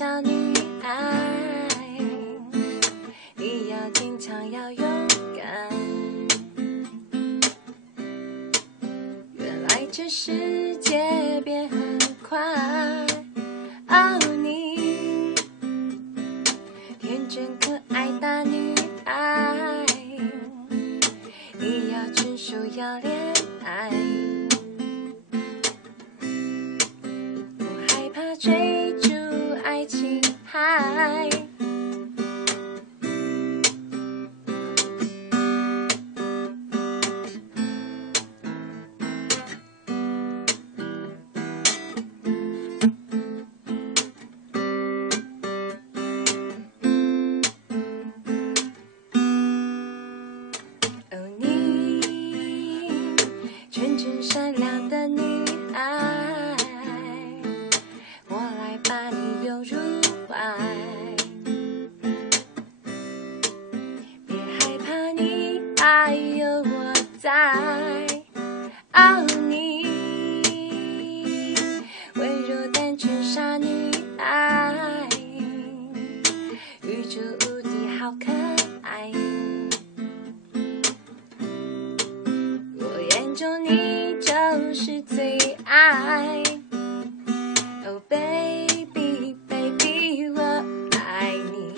小女孩，你要坚强要勇敢。原来这世界变很快，哦，你天真可爱大女孩，你要成熟要恋爱。追逐爱情海，哦，你纯真善良的女孩，我来把你拥入怀，别害怕，你还有我在。哦，你温柔单纯傻女孩，宇宙无敌好可爱，我眼中你就是最爱。Oh baby baby 我爱你，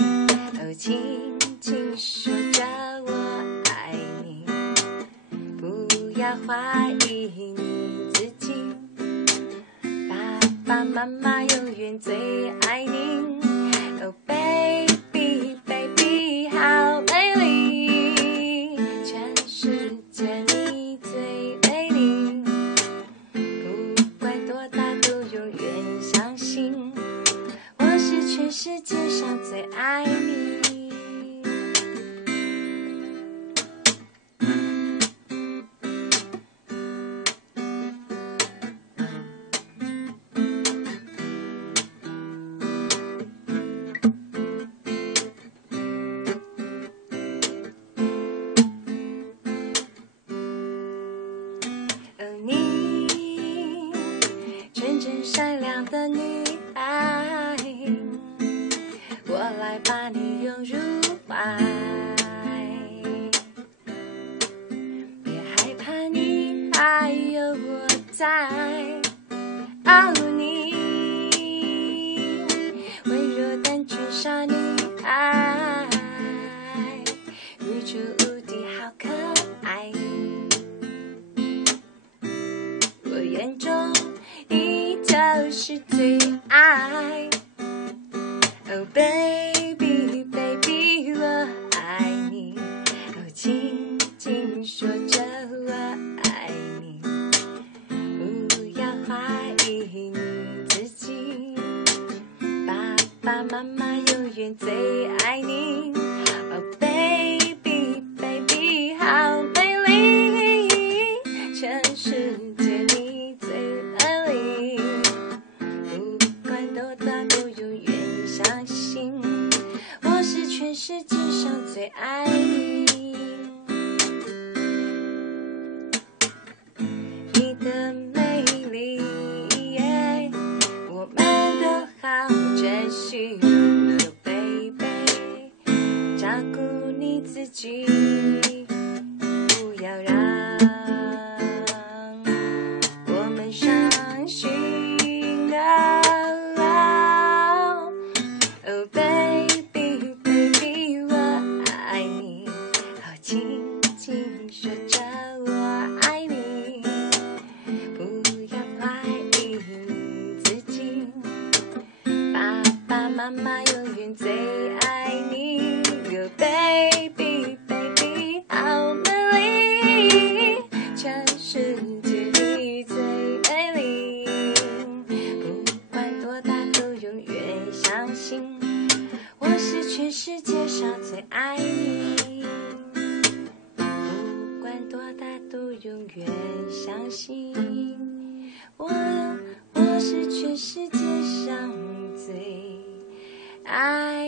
哦轻轻说着我爱你，不要怀疑你自己，爸爸妈妈永远最爱你。Oh baby baby 好美丽，全世界你最美丽，不管多大都永远相信，我是全世界上最爱你。哦，你纯真善良的女孩，我来把你拥入怀，别害怕，你还有我在。哦，你温柔单纯傻女孩，宇宙无敌好可爱，我眼中你就是最爱。Oh baby baby 我爱你，哦轻轻说着我爱你，不要怀疑你自己，爸爸妈妈永远最爱你。Oh baby baby 好美丽，全世界你最美丽，不管多大都永远相信，我是全世界上最爱你。你的美丽，我们都好珍惜。Oh baby 照顾你自己，不要让我们伤心。Oh baby baby 我爱你，哦轻轻说着我爱你，不要怀疑你自己，爸爸妈妈永远最爱你。Oh baby baby 好美丽，全世界你最美丽，不管多大都永远相信，我是全世界上最爱你，不管多大都永远相信，我是全世界上最爱